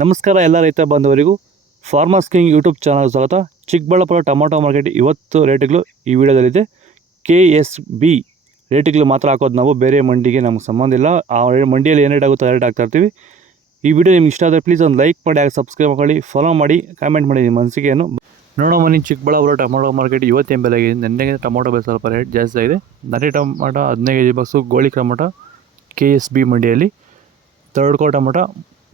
ನಮಸ್ಕಾರ ಎಲ್ಲ ರೈತ ಬಾಂಧವರಿಗೂ ಫಾರ್ಮರ್ಸ್ ಕಿಂಗ್ ಯೂಟ್ಯೂಬ್ ಚಾನಲ್ ಸ್ವಾಗತ. ಚಿಕ್ಕಬಳ್ಳಾಪುರ ಟೊಮೊಟೊ ಮಾರ್ಕೆಟ್ ಇವತ್ತು ರೇಟ್ಗಳು ಈ ವಿಡಿಯೋದಲ್ಲಿದೆ. KSB ರೇಟ್ಗಳು ಮಾತ್ರ ಹಾಕೋದು ನಾವು, ಬೇರೆ ಮಂಡಿಗೆ ನಮ್ಗೆ ಸಂಬಂಧ ಇಲ್ಲ. ಆ ಮಂಡಿಯಲ್ಲಿ ಏನು ರೇಟ್ ಆಗುತ್ತೋ ರೇಟ್ ಹಾಕ್ತಾ ಇರ್ತೀವಿ. ಈ ವಿಡಿಯೋ ನಿಮ್ಗೆ ಇಷ್ಟ ಆದರೆ ಪ್ಲೀಸ್ ಒಂದು ಲೈಕ್ ಮಾಡಿ, ಹಾಗೆ ಸಬ್ಸ್ಕ್ರೈಬ್ ಮಾಡಿ, ಫಾಲೋ ಮಾಡಿ, ಕಾಮೆಂಟ್ ಮಾಡಿ ನಿಮ್ಮ ಅನಿಸಿಕೆಯನ್ನು. ನೋಡೋ ಮನೆ ಚಿಕ್ಕಬಳ್ಳಾಪುರ ಟೊಮೊಟೊ ಮಾರ್ಕೆಟ್ ಇವತ್ತೇನು ಬೆಲೆ ಆಗಿದೆ. ನೆನ್ನೆಗೆ ಟೊಮೊಟೊ ಬೆಲೆ ಸ್ವಲ್ಪ ರೇಟ್ ಜಾಸ್ತಿ ಆಗಿದೆ. ನಾಟಿ ಟೊಮೊಟೊ 15 kg ಬಾಕ್ಸು, ಗೋಳಿ ಟೊಮೊಟೊ KSB ಮಂಡಿಯಲ್ಲಿ. ಥರ್ಡ್ ಕೋ ಟೊಮೊಟೊ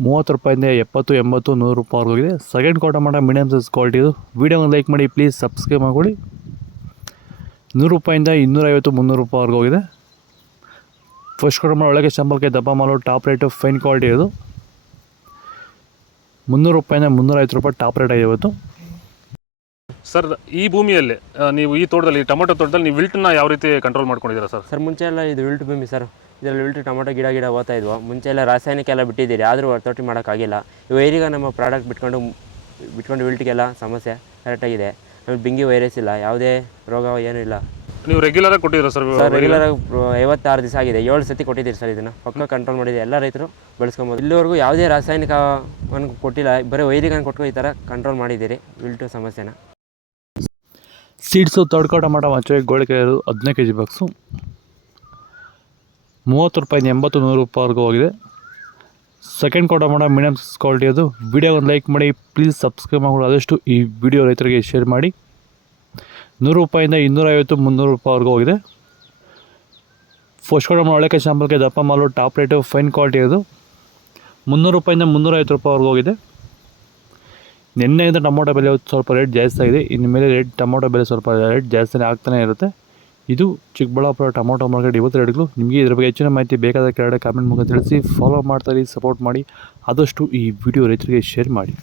30 ರೂಪಾಯಿಂದ 70, 80, 100 ರೂಪಾಯಿವರೆಗೂ ಹೋಗಿದೆ. ಸೆಕೆಂಡ್ ಕೋ ಟೊಮೊಟೊ ಮೀಡಿಯಮ್ ಸೈಜ್ ಕ್ವಾಲಿಟಿ ಇದು. ವೀಡಿಯೋನ ಲೈಕ್ ಮಾಡಿ, ಪ್ಲೀಸ್ ಸಬ್ಸ್ಕ್ರೈಬ್ ಮಾಡ್ಕೊಳ್ಳಿ. 100 ರೂಪಾಯಿಂದ 250, 300 ರೂಪಾಯಿವರೆಗೂ ಹೋಗಿದೆ. ಫಸ್ಟ್ ಕೋ ಟೊಮೊಟೊ ಒಳಗೆ ಶಂಬಲ್ಗೆ ದಪ್ಪ ಮಾಲು, ಟಾಪ್ ರೇಟು, ಫೈನ್ ಕ್ವಾಲಿಟಿ ಇದು. 300 ರೂಪಾಯಿಂದ 350 ರೂಪಾಯಿ ಟಾಪ್ ರೇಟ್ ಆಗಿದೆ ಇವತ್ತು. ಸರ್, ಈ ಭೂಮಿಯಲ್ಲಿ ನೀವು ಈ ತೋಟದಲ್ಲಿ ಟೊಮೊಟೊ ತೋಟದಲ್ಲಿ ನೀವು ವಿಲ್ಟನ್ನ ಯಾವ ರೀತಿ ಕಂಟ್ರೋಲ್ ಮಾಡ್ಕೊಂಡಿದ್ದೀರಾ ಸರ್? ಸರ್, ಮುಂಚೆ ಎಲ್ಲ ಇದು ವಿಲ್ಟ್ ಭೂಮಿ ಸರ್. ಇದರಲ್ಲಿ ವಿಲ್ಟ್ ಟೊಮೊಟೊ ಗಿಡ ಓದ್ತಾ ಇದ್ವು. ಮುಂಚೆ ಎಲ್ಲ ರಾಸಾಯನಿಕ ಎಲ್ಲ ಬಿಟ್ಟಿದ್ದೀರಿ, ಆದರೂ ತೋಟ ಮಾಡೋಕ್ಕಾಗಿಲ್ಲ. ಈಗ ನಮ್ಮ ಪ್ರಾಡಕ್ಟ್ ಬಿಟ್ಕೊಂಡು ವಿಲ್ಟ್ಗೆಲ್ಲ ಸಮಸ್ಯೆ ಕರೆಕ್ಟಾಗಿದೆ. ಆಮೇಲೆ ಬಿಂಗಿ ವೈರಸ್ ಇಲ್ಲ, ಯಾವುದೇ ರೋಗ ಏನೂ ಇಲ್ಲ. ನೀವು ರೆಗ್ಯುಲರಾಗಿ ಕೊಟ್ಟಿದ್ದೀರಾ ಸರ್? ರೆಗ್ಯುಲರಾಗಿ 56 ದಿವಸ ಆಗಿದೆ, 7 ಸತಿ ಕೊಟ್ಟಿದ್ದೀರಿ ಸರ್. ಇದನ್ನು ಪಕ್ಕ ಕಂಟ್ರೋಲ್ ಮಾಡಿದೆ, ಎಲ್ಲ ರೈತರು ಬಳಸ್ಕೊಬೋದು. ಇಲ್ಲಿವರೆಗೂ ಯಾವುದೇ ರಾಸಾಯನಿಕವನ್ನು ಕೊಟ್ಟಿಲ್ಲ, ಬರೀ ವೈರಿಗನ್ನು ಕೊಟ್ಟು ಈ ಥರ ಕಂಟ್ರೋಲ್ ಮಾಡಿದ್ದೀರಿ ವಿಲ್ಟು ಸಮಸ್ಯೆನ. ಸೀಡ್ಸು ತಡ್ಕೋ ಟೊಮೊಟೊ ಮಚ್ಚೆ ಗೋಳಿಕೆ 15 kg ಬಾಕ್ಸು 30 ರೂಪಾಯಿಂದ 80, 100 ರೂಪಾಯಿವರೆಗೂ ಹೋಗಿದೆ. ಸೆಕೆಂಡ್ ಕೋ ಟೊಮೊಟೊ ಮೀಡಿಯಮ್ ಕ್ವಾಲಿಟಿ ಅದು. ವಿಡಿಯೋ ಒಂದು ಲೈಕ್ ಮಾಡಿ, ಪ್ಲೀಸ್ ಸಬ್ಸ್ಕ್ರೈಬ್ ಮಾಡಿ, ಆದಷ್ಟು ಈ ವಿಡಿಯೋ ರೈತರಿಗೆ ಶೇರ್ ಮಾಡಿ. 100 ರೂಪಾಯಿಂದ 250, 300 ರೂಪಾಯಿವರೆಗೂ ಹೋಗಿದೆ. ಫಸ್ಟ್ ಕೋ ಟೊಮೊಟೊ ಒಳಕ್ಕೆ ಶಾಂಪಲ್ಗೆ ದಪ್ಪ ಮಾಲು, ಟಾಪ್ ರೇಟು, ಫೈನ್ ಕ್ವಾಲಿಟಿ ಅದು. 300 ರೂಪಾಯಿಂದ 350 ರೂಪಾಯಿವರೆಗೂ ಹೋಗಿದೆ. ನಿನ್ನೆಯಿಂದ ಟೊಮೊಟೊ ಬೆಲೆ ಸ್ವಲ್ಪ ರೇಟ್ ಜಾಸ್ತಿ ಆಗಿದೆ. ಇನ್ನು ಮೇಲೆ ಟೊಮೊಟೊ ಬೆಲೆ ಸ್ವಲ್ಪ ರೇಟ್ ಜಾಸ್ತಿನೇ ಆಗ್ತಾನೆ ಇರುತ್ತೆ. ಇದು ಚಿಕ್ಕಬಳ್ಳಾಪುರ ಟೊಮೊಟೊ ಮಾರ್ಕೆಟ್ ಇವತ್ತು ರೇಟ್ಗಳು. ನಿಮಗೆ ಇದ್ರ ಬಗ್ಗೆ ಹೆಚ್ಚಿನ ಮಾಹಿತಿ ಬೇಕಾದ ಕೆಳಗಡೆ ಕಾಮೆಂಟ್ ಮೂಲಕ ತಿಳಿಸಿ. ಫಾಲೋ ಮಾಡ್ತಾ ಇರಿ, ಸಪೋರ್ಟ್ ಮಾಡಿ, ಆದಷ್ಟು ಈ ವಿಡಿಯೋ ರೈತರಿಗೆ ಶೇರ್ ಮಾಡಿ.